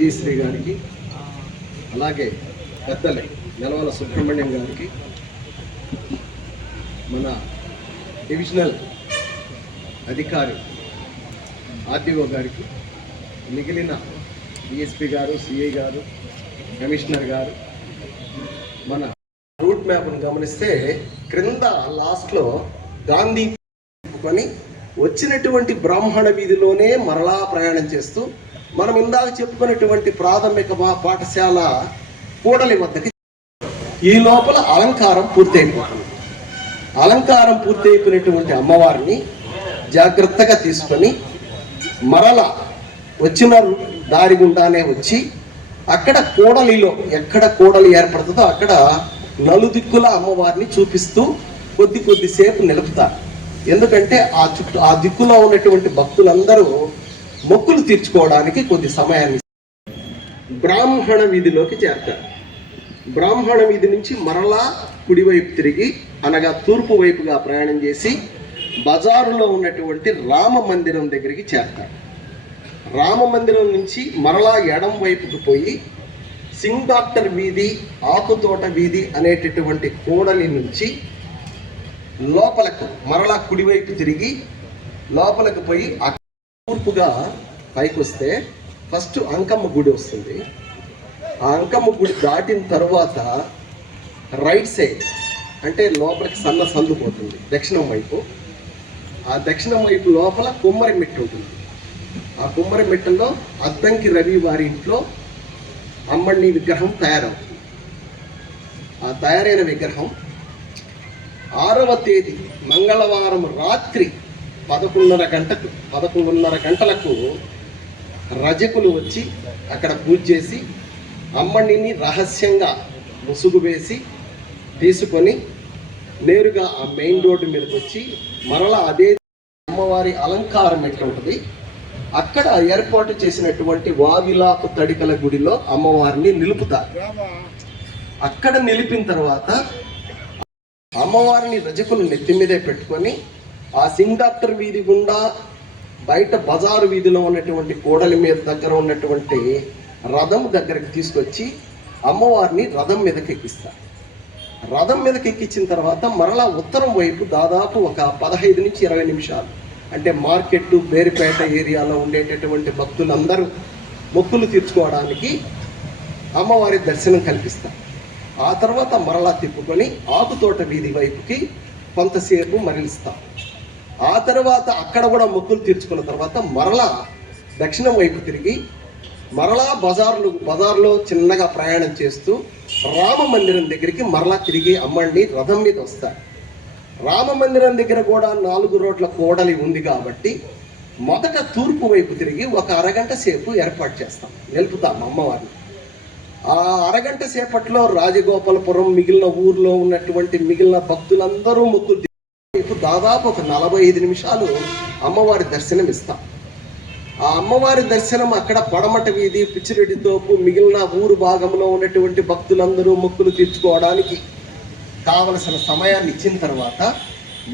విజయశ్రీ గారికి అలాగే పెద్దలే నెలవల సుబ్రహ్మణ్యం గారికి మన డివిజనల్ అధికారి ఆర్డీఓ గారికి మిగిలిన డిఎస్పి గారు సిఐ గారు కమిషనర్ గారు మన రూట్ మ్యాప్ను గమనిస్తే క్రింద లాస్ట్లో గాంధీ కొని వచ్చినటువంటి బ్రాహ్మణ వీధిలోనే మరలా ప్రయాణం చేస్తూ మనం ఇందాక చెప్పుకున్నటువంటి ప్రాథమిక పాఠశాల కూడలి వద్దకి ఈ లోపల అలంకారం పూర్తయిపోతుంది. అలంకారం పూర్తయిపోయినటువంటి అమ్మవారిని జాగ్రత్తగా తీసుకొని మరల వచ్చిన దారి గుండానే వచ్చి అక్కడ కూడలిలో ఎక్కడ కూడలి ఏర్పడుతుందో అక్కడ నలుదిక్కుల అమ్మవారిని చూపిస్తూ కొద్ది కొద్దిసేపు నిలుపుతారు. ఎందుకంటే ఆ చుట్టూ ఆ దిక్కులో ఉన్నటువంటి భక్తులందరూ మొక్కులు తీర్చుకోవడానికి కొద్ది సమయాన్ని బ్రాహ్మణ వీధిలోకి చేరతారు. బ్రాహ్మణ వీధి నుంచి మరలా కుడివైపు తిరిగి అనగా తూర్పు వైపుగా ప్రయాణం చేసి బజారులో ఉన్నటువంటి రామ మందిరం దగ్గరికి చేరతారు. రామ మందిరం నుంచి మరలా ఎడం వైపుకు పోయి సింగ్ డాక్టర్ వీధి ఆకుతోట వీధి అనేటటువంటి కూడలి నుంచి లోపలకు మరలా కుడివైపు తిరిగి లోపలకు పోయి తూర్పుగా పైకి వస్తే ఫస్ట్ అంకమ్మ గుడి వస్తుంది. ఆ అంకమ్మ గుడి దాటిన తర్వాత రైట్ సైడ్ అంటే లోపలికి సన్న సందు పోతుంది దక్షిణం వైపు. ఆ దక్షిణం వైపు లోపల కుమ్మరి మెట్టు ఉంటుంది. ఆ కుమ్మరి మెట్టులో అద్దంకి రవి వారి ఇంట్లో అమ్మడిని విగ్రహం తయారవుతుంది. ఆ తయారైన విగ్రహం ఆరవ తేదీ మంగళవారం రాత్రి పదకొండున్నర గంటకు పదకొండున్నర గంటలకు రజకులు వచ్చి అక్కడ పూజ చేసి అమ్మణిని రహస్యంగా ముసుగు వేసి తీసుకొని నేరుగా ఆ మెయిన్ రోడ్డు మీదకి వచ్చి మరలా అదే అమ్మవారి అలంకారం ఎట్లా ఉంటుంది? అక్కడ ఏర్పాటు చేసినటువంటి వావిలాపు తడికల గుడిలో అమ్మవారిని నిలుపుతారు. అక్కడ నిలిపిన తర్వాత అమ్మవారిని రజకులు నెత్తి మీదే పెట్టుకొని ఆ సింగ్ డాక్టర్ వీధి గుండా బయట బజారు వీధిలో ఉన్నటువంటి కోడలి మీద దగ్గర ఉన్నటువంటి రథం దగ్గరికి తీసుకొచ్చి అమ్మవారిని రథం మీదకి ఎక్కిస్తారు. రథం మీదకి ఎక్కించిన తర్వాత మరలా ఉత్తరం వైపు దాదాపు ఒక పదహైదు నుంచి ఇరవై నిమిషాలు. అంటే మార్కెట్ బేరిపేట ఏరియాలో ఉండేటటువంటి భక్తులందరూ మొక్కులు తీర్చుకోవడానికి అమ్మవారి దర్శనం కల్పిస్తారు. ఆ తర్వాత మరలా తిప్పుకొని ఆకుతోట వీధి వైపుకి కొంతసేపు మరలిస్తాం ఆ తర్వాత అక్కడ కూడా మొక్కులు తీర్చుకున్న తర్వాత మరలా దక్షిణం వైపు తిరిగి మరలా బజార్లు బజార్లో చిన్నగా ప్రయాణం చేస్తూ రామ మందిరం దగ్గరికి మరలా తిరిగి అమ్మండి రథం మీద వస్తారు రామ మందిరం దగ్గర కూడా నాలుగు రోడ్ల కోడలి ఉంది కాబట్టి మొదట తూర్పు వైపు తిరిగి ఒక అరగంట సేపు ఏర్పాటు చేస్తాం నిలుపుతాం అమ్మవారిని. ఆ అరగంట సేపట్లో రాజగోపాలపురం మిగిలిన ఊర్లో ఉన్నటువంటి మిగిలిన భక్తులందరూ మొక్కులు దాదాపు ఒక నలభై ఐదు నిమిషాలు అమ్మవారి దర్శనం ఇస్తాం. ఆ అమ్మవారి దర్శనం అక్కడ పడమట వీధి పిచ్చిరెడ్డి తోపు మిగిలిన ఊరు భాగంలో ఉన్నటువంటి భక్తులందరూ మొక్కులు తీర్చుకోవడానికి కావలసిన సమయాన్ని ఇచ్చిన తర్వాత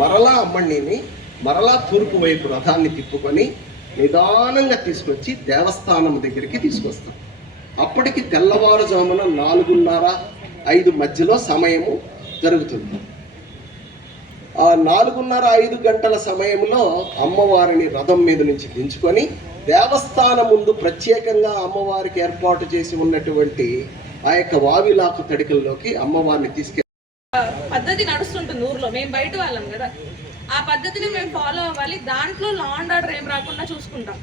మరలా అమ్మణ్ణిని మరలా తూర్పు వైపు రథాన్ని తిప్పుకొని నిదానంగా తీసుకొచ్చి దేవస్థానం దగ్గరికి తీసుకొస్తాం. అప్పటికి తెల్లవారుజామున నాలుగున్నర ఐదు మధ్యలో సమయము జరుగుతుంది. ఆ నాలుగున్నర ఐదు గంటల సమయంలో అమ్మవారిని రథం మీద నుంచి దించుకొని దేవస్థానం ముందు ప్రత్యేకంగా అమ్మవారికి ఏర్పాటు చేసి ఉన్నటువంటి ఆ యొక్క వావిలాకు తడికల్లోకి అమ్మవారిని తీసుకెళ్ళి పద్ధతి నడుస్తుంటుంది ఊర్లో. మేము బయట వాళ్ళం కదా. ఆ పద్ధతిని మేము ఫాలో అవ్వాలి. దాంట్లో లా అండ్ ఆర్డర్ ఏం రాకుండా చూసుకుంటాం.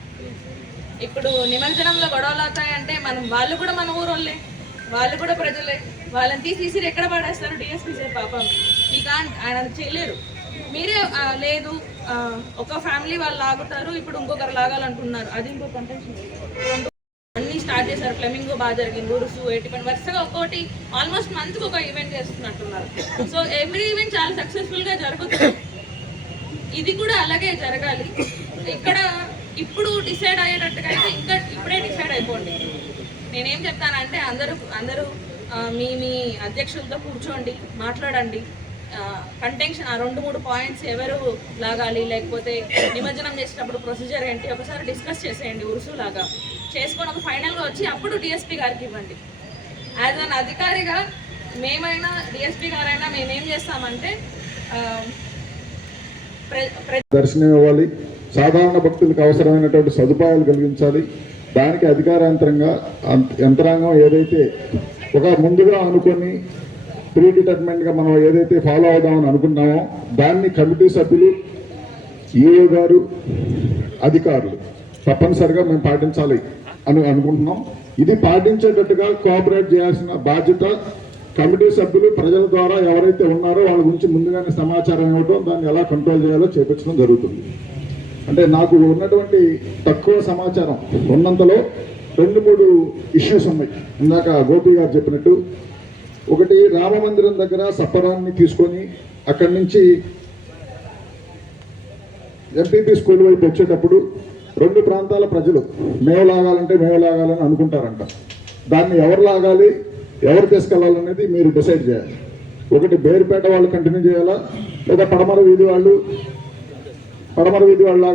ఇప్పుడు నిమజ్జనంలో గొడవలు అవుతాయంటే మనం వాళ్ళు కూడా మన ఊరోళ్ళే. వాళ్ళు కూడా ప్రజలే. వాళ్ళని తీసేసి ఎక్కడ పడేస్తారు డిఎస్పీ సార్ పాపం. ఈ కాన్ ఆయన చేయలేరు. మీరే లేదు ఒక ఫ్యామిలీ వాళ్ళు లాగుతారు ఇప్పుడు ఇంకొకరు లాగాలనుకుంటున్నారు అది ఇంకో కంటెన్షన్ అన్ని స్టార్ట్ చేశారు. ఫ్లెమింగో బాగా జరిగింది. ఉరుసు ఎయిటీ వరుసగా ఒక్కోటి ఆల్మోస్ట్ మంత్కి ఒక ఈవెంట్ చేస్తున్నట్టున్నారు. సో ఎవ్రీ ఈవెంట్ చాలా సక్సెస్ఫుల్గా జరుగుతుంది. ఇది కూడా అలాగే జరగాలి. ఇక్కడ ఇప్పుడు డిసైడ్ అయ్యేటట్టుగా అయితే ఇంకా ఇప్పుడే డిసైడ్ అయిపోండి. నేనేం చెప్తానంటే అందరూ అందరూ మీ మీ అధ్యక్షులతో కూర్చోండి మాట్లాడండి. కంటెన్షన్ ఆ రెండు మూడు పాయింట్స్ ఎవరు లాగాలి లేకపోతే నిమజ్జనం చేసేటప్పుడు ప్రొసీజర్ ఏంటి ఒకసారి డిస్కస్ చేసేయండి ఉరుసు లాగా చేసుకొని ఒక ఫైనల్గా వచ్చి అప్పుడు డిఎస్పీ గారికి ఇవ్వండి. యాజ్ అన్ అధికారిగా మేమైనా డిఎస్పీ గారైనా మేమేం చేస్తామంటే ప్ర- దర్శనం ఇవ్వాలి. సాధారణ భక్తులకు అవసరమైనటువంటి సదుపాయాలు కలిగించాలి. దానికి అధికారాంతరంగా అంత- యంత్రాంగం ఏదైతే ఒక ముందుగా అనుకొని ప్రీ డిటర్మెంట్గా మనం ఏదైతే ఫాలో అవుదామని అనుకున్నామో దాన్ని కమిటీ సభ్యులు ఈఓ గారు అధికారులు తప్పనిసరిగా మేము పాటించాలి అని అనుకుంటున్నాం. ఇది పాటించేటట్టుగా కోఆపరేట్ చేయాల్సిన బాధ్యత కమిటీ సభ్యులు ప్రజల ద్వారా ఎవరైతే ఉన్నారో వాళ్ళ గురించి ముందుగానే సమాచారం ఇవ్వడం దాన్ని ఎలా కంట్రోల్ చేయాలో చేపించడం జరుగుతుంది. అంటే నాకు ఉన్నటువంటి తక్కువ సమాచారం ఉన్నంతలో రెండు మూడు ఇష్యూస్ ఉన్నాయి. ఇందాక గోపి గారు చెప్పినట్టు. ఒకటి రామ మందిరం దగ్గర సప్పరాన్ని తీసుకొని అక్కడి నుంచి ఎంపీపీ స్కూల్ వైపు వచ్చేటప్పుడు రెండు ప్రాంతాల ప్రజలు మేము లాగాలంటే మేము లాగాలని అనుకుంటారంట. దాన్ని ఎవరు లాగాలి ఎవరు తీసుకెళ్ళాలనేది మీరు డిసైడ్ చేయాలి. ఒకటి బేరుపేట వాళ్ళు కంటిన్యూ చేయాలా లేదా పడమర వీధి వాళ్ళు పడమర వీధి వాళ్ళు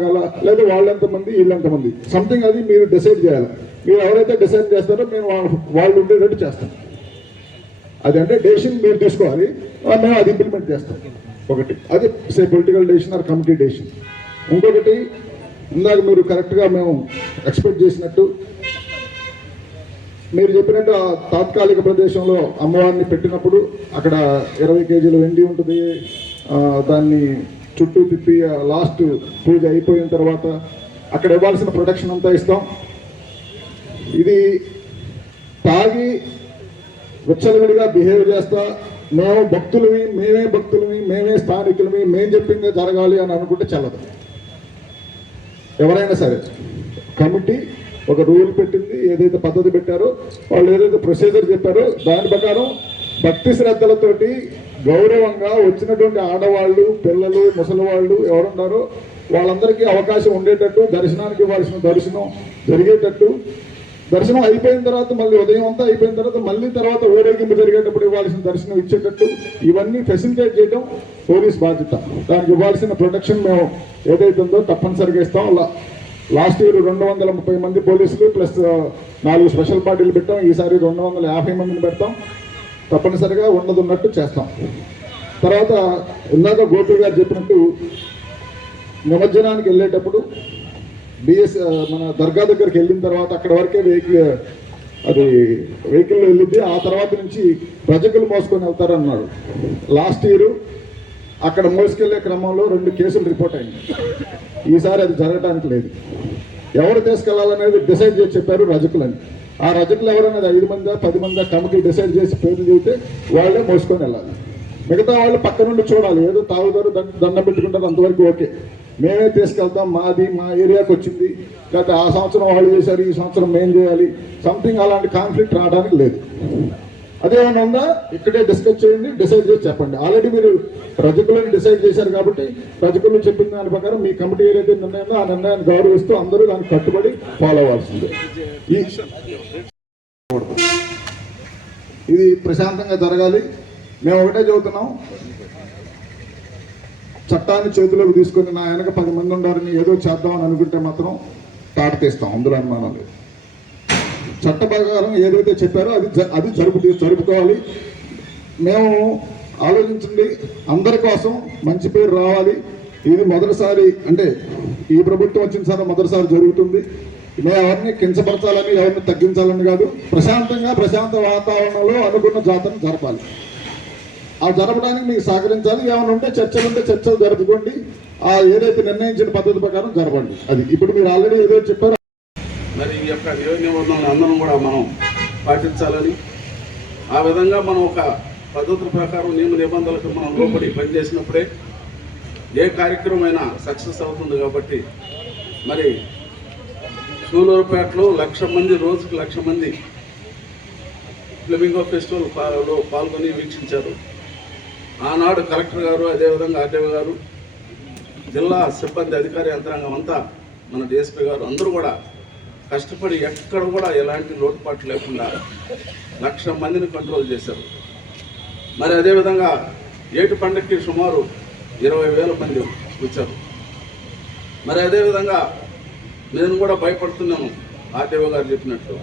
లేదా వాళ్ళు ఎంతమంది వీళ్ళు ఎంతమంది సంథింగ్ అది మీరు డిసైడ్ చేయాలి. మీరు ఎవరైతే డిసైడ్ చేస్తారో మేము వాళ్ళు ఉండేటట్టు చేస్తాం. అది అంటే డెసిషన్ మీరు తీసుకోవాలి. మేము అది ఇంప్లిమెంట్ చేస్తాం. ఒకటి. అది say political decision or committee decision ఇంకొకటి ఇందాక మీరు కరెక్ట్గా మేము ఎక్స్పెక్ట్ చేసినట్టు మీరు చెప్పినట్టు ఆ తాత్కాలిక ప్రదేశంలో అమ్మవారిని పెట్టినప్పుడు అక్కడ ఇరవై కేజీలు వెండి ఉంటుంది. దాన్ని చుట్టూ తిప్పి లాస్ట్ పూజ అయిపోయిన తర్వాత అక్కడ ఇవ్వాల్సిన ప్రొటెక్షన్ అంతా ఇస్తాం. ఇది తాగి విచ్చలవిడిగా బిహేవ్ చేస్తా. మేము భక్తులవి మేమే భక్తులవి మేమే స్థానికులవి మేం చెప్పిందే జరగాలి అని అనుకుంటే చల్లదు. ఎవరైనా సరే కమిటీ ఒక రూల్ పెట్టింది ఏదైతే పద్ధతి పెట్టారో వాళ్ళు ఏదైతే ప్రొసీజర్ చెప్పారో దాని ప్రకారం భక్తి శ్రద్ధలతోటి గౌరవంగా వచ్చినటువంటి ఆడవాళ్ళు పిల్లలు ముసలివాళ్ళు ఎవరున్నారో వాళ్ళందరికీ అవకాశం ఉండేటట్టు దర్శనానికి ఇవ్వాల్సిన దర్శనం జరిగేటట్టు. దర్శనం అయిపోయిన తర్వాత మళ్ళీ ఉదయం అంతా అయిపోయిన తర్వాత మళ్ళీ తర్వాత ఊరేగింపు జరిగేటప్పుడు ఇవ్వాల్సిన దర్శనం ఇచ్చేటట్టు ఇవన్నీ ఫెసిలిటేట్ చేయడం పోలీస్ బాధ్యత. దానికి ఇవ్వాల్సిన ప్రొటెక్షన్ మేము ఏదైతే ఉందో తప్పనిసరిగా ఇస్తాం. లాస్ట్ ఇయర్ రెండు వందల ముప్పై మంది పోలీసులు ప్లస్ నాలుగు స్పెషల్ పార్టీలు పెట్టాం. ఈసారి రెండు వందల యాభై మందిని పెడతాం. తప్పనిసరిగా ఉన్నది ఉన్నట్టు చేస్తాం. తర్వాత ఇందాక గోపి గారు చెప్పినట్టు నిమజ్జనానికి వెళ్ళేటప్పుడు బిఎస్ మన దర్గా దగ్గరికి వెళ్ళిన తర్వాత అక్కడ వరకే వెహికల్ అది వెహికల్ వెళ్ళింది ఆ తర్వాత నుంచి ప్రజకులు మోసుకొని వెళ్తారన్నాడు. లాస్ట్ ఇయర్ అక్కడ మోసుకెళ్ళే క్రమంలో రెండు కేసులు రిపోర్ట్ అయింది ఈసారి అది జరగడానికి లేదు. ఎవరు తీసుకెళ్ళాలనేది డిసైడ్ చేసి చెప్పారు రజకులని. ఆ రజకులు ఎవరనేది ఐదు మంది పది మంది కమిటీ డిసైడ్ చేసి పేర్లు చెబితే వాళ్ళే మోసుకొని వెళ్ళాలి. మిగతా వాళ్ళు పక్క నుండి చూడాలి. ఏదో తాగుతారు దండ- దండం పెట్టుకుంటారు అంతవరకు ఓకే. మేమే తీసుకెళ్తాం మాది మా ఏరియాకి వచ్చింది. లేకపోతే ఆ సంవత్సరం వాళ్ళు చేశారు ఈ సంవత్సరం మేం చేయాలి. సంథింగ్ అలాంటి కాన్ఫ్లిక్ట్ రావడానికి లేదు. అదేమైనా ఉందా ఇక్కడే డిస్కస్ చేయండి డిసైడ్ చేసి చెప్పండి. ఆల్రెడీ మీరు రజకులను డిసైడ్ చేశారు కాబట్టి రజకులు చెప్పిన దాని ప్రకారం మీ కమిటీ ఏదైతే నిర్ణయం ఆ నిర్ణయాన్ని గౌరవిస్తూ అందరూ దానికి కట్టుబడి ఫాలో అవ్వాల్సిందే. ఇది ప్రశాంతంగా జరగాలి. మేము ఒకటే చదువుతున్నాం చట్టాన్ని చేతిలోకి తీసుకొని నా వెనక పది మంది ఉండాలని ఏదో చేద్దామని అనుకుంటే మాత్రం తాట తీస్తాం అందులో అనుమానం లేదు. చట్ట ప్రకారం ఏదైతే చెప్పారో అది అది జరుపు జరుపుకోవాలి. మేము ఆలోచించండి. అందరి కోసం మంచి పేరు రావాలి. ఇది మొదటిసారి అంటే ఈ ప్రభుత్వం వచ్చిన సార్ మొదటిసారి జరుగుతుంది. మేము ఎవరిని కించపరచాలని ఎవరిని తగ్గించాలని కాదు. ప్రశాంతంగా ప్రశాంత వాతావరణంలో అనుకున్న జాతరను జరపాలి. ఆ జరపడానికి మీకు సహకరించాలి. ఏమైనా ఉంటే చర్చలు ఉంటే చర్చలు జరుపుకోండి. ఆ ఏదైతే నిర్ణయించిన పద్ధతి ప్రకారం జరపండి. అది ఇప్పుడు మీరు ఆల్రెడీ ఏదో చెప్పారు. మరి ఈ యొక్క నియమ నిబంధనలు అందరం కూడా మనం పాటించాలని ఆ విధంగా మనం ఒక పద్ధతుల ప్రకారం నియమ నిబంధనలకు మనం లోపడి పనిచేసినప్పుడే ఏ కార్యక్రమం అయినా సక్సెస్ అవుతుంది కాబట్టి మరి సూలూరుపేటలో లక్ష మంది రోజుకి లక్ష మంది ఫ్లెమింగో ఫెస్టివల్ పాలో పాల్గొని వీక్షించారు. ఆనాడు కలెక్టర్ గారు అదేవిధంగా ఆర్డీఓ గారు జిల్లా సిబ్బంది అధికారి యంత్రాంగం అంతా మన డిఎస్పీ గారు అందరూ కూడా కష్టపడి ఎక్కడ కూడా ఎలాంటి లోటుపాట్లు లేకుండా లక్ష మందిని కంట్రోల్ చేశారు. మరి అదేవిధంగా ఏటి పండక్కి సుమారు ఇరవై వేల మంది వచ్చారు. మరి అదేవిధంగా నేను కూడా భయపడుతున్నాను ఆర్టీఓ గారు చెప్పినట్టు.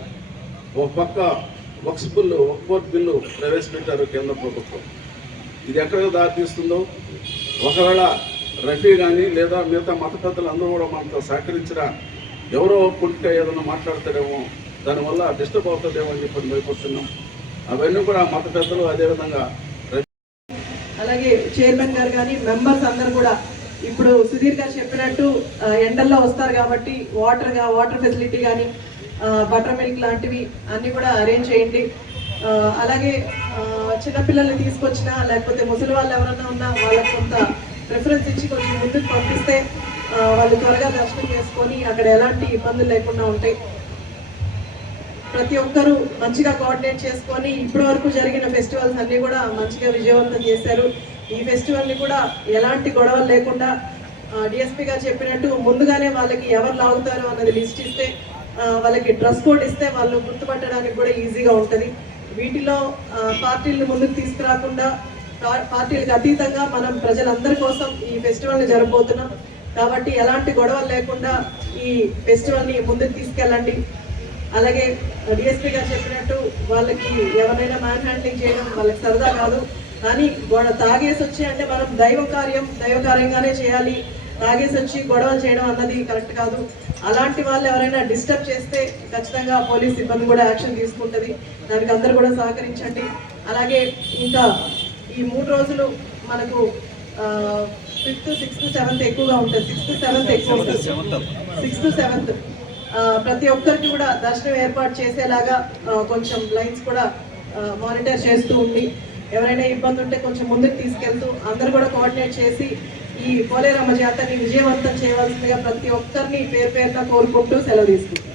ఒక పక్క వక్స్ బిల్లు వక్ఫోర్త్ బిల్లు ప్రవేశపెట్టారు కేంద్ర ప్రభుత్వం. ఇది ఎక్కడికి దారితీస్తుందో? ఒకవేళ రఫీ కానీ లేదా మిగతా మత పెద్దలు అందరూ కూడా మనతో సహకరించరా ఎవరో పుట్టిక ఏదైనా మాట్లాడతాడేమో దానివల్ల డిస్టర్బ్ అవుతుందేమో అని చెప్పి భయపడుతున్నాం. అవన్నీ కూడా మత పెద్దలు అదేవిధంగా అలాగే చైర్మన్ గారు కానీ మెంబర్స్ అందరు కూడా ఇప్పుడు సుధీర్ గారు చెప్పినట్టు ఎండల్లో వస్తారు కాబట్టి వాటర్గా వాటర్ ఫెసిలిటీ కానీ బటర్ మిల్క్ లాంటివి అన్ని కూడా అరేంజ్ చేయండి. అలాగే చిన్నపిల్లల్ని తీసుకొచ్చినా లేకపోతే ముసలి వాళ్ళు ఎవరైనా ఉన్నా వాళ్ళకి కొంత ప్రిఫరెన్స్ ఇచ్చి కొంచెం ముందుకు పంపిస్తే వాళ్ళు త్వరగా దర్శనం చేసుకొని అక్కడ ఎలాంటి ఇబ్బందులు లేకుండా ఉంటాయి. ప్రతి ఒక్కరూ మంచిగా కోఆర్డినేట్ చేసుకొని ఇప్పటి వరకు జరిగిన ఫెస్టివల్స్ అన్నీ కూడా మంచిగా విజయవంతం చేశారు. ఈ ఫెస్టివల్ని కూడా ఎలాంటి గొడవలు లేకుండా డిఎస్పీ గారు చెప్పినట్టు ముందుగానే వాళ్ళకి ఎవరు లాగుతారు అన్నది లిస్ట్ ఇస్తే వాళ్ళకి డ్రెస్ కోడ్ ఇస్తే వాళ్ళు గుర్తుపట్టడానికి కూడా ఈజీగా ఉంటుంది. వీటిలో పార్టీలను ముందుకు తీసుకురాకుండా పార్టీలకు అతీతంగా మనం ప్రజలందరి కోసం ఈ ఫెస్టివల్ని జరగబోతున్నాం కాబట్టి ఎలాంటి గొడవలు లేకుండా ఈ ఫెస్టివల్ని ముందుకు తీసుకెళ్ళండి. అలాగే డిఎస్పీ గారు చెప్పినట్టు వాళ్ళకి ఎవరైనా మ్యాన్ హ్యాండ్లింగ్ చేయడం వాళ్ళకి సరదా కాదు. కానీ గొడ తాగేసి వచ్చి అంటే మనం దైవ కార్యం దైవ కార్యంగానే చేయాలి. తాగేసి వచ్చి గొడవలు చేయడం అన్నది కరెక్ట్ కాదు. అలాంటి వాళ్ళు ఎవరైనా డిస్టర్బ్ చేస్తే ఖచ్చితంగా పోలీస్ సిబ్బంది కూడా యాక్షన్ తీసుకుంటుంది. దానికి అందరూ కూడా సహకరించండి. అలాగే ఇంకా ఈ మూడు రోజులు మనకు ఫిఫ్త్ సిక్స్త్ సెవెంత్ ఎక్కువగా ఉంటుంది సిక్స్త్ సెవెంత్ ఎక్కువ ఉంటుంది. సిక్స్త్ సెవెంత్ ప్రతి ఒక్కరికి కూడా దర్శనం ఏర్పాటు చేసేలాగా కొంచెం లైన్స్ కూడా మానిటర్ చేస్తూ ఉండి ఎవరైనా ఇబ్బంది ఉంటే కొంచెం ముందుకు తీసుకెళ్తూ అందరు కూడా కోఆర్డినేట్ చేసి ఈ పోలేరమ్మ జాతరని విజయవంతం చేయవలసిందిగా ప్రతి ఒక్కరిని పేరు పేరున కోరుకుంటూ సెలవు తీసుకుంటాం